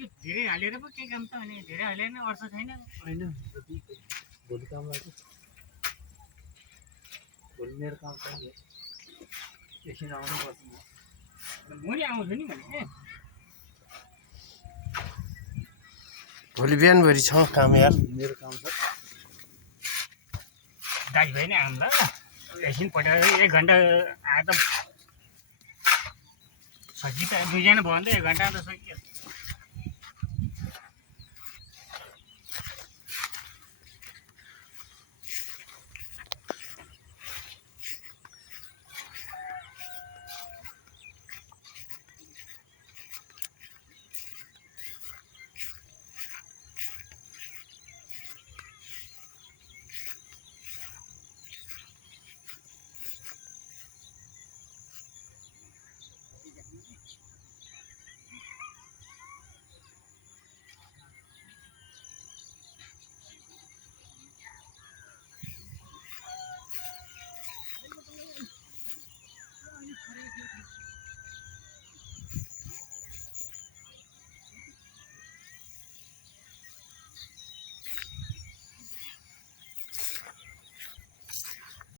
यो धेरै हालेर पो के काम त अनि धेरै हालेर नै अर्थ छैन होइन भोलि काम लाग्छ भोलि मेरो काम छैन एकछिन आउनुपर्छ म नि आउँछु नि भने भोलि बिहानभरि छ काम यार मेरो काम छ दाजुभाइ नै आउँला एकछिन पठाएर 1 घन्टा आएर त सकिन्छ 2 जना भयो भने त 1 घन्टा त सकियो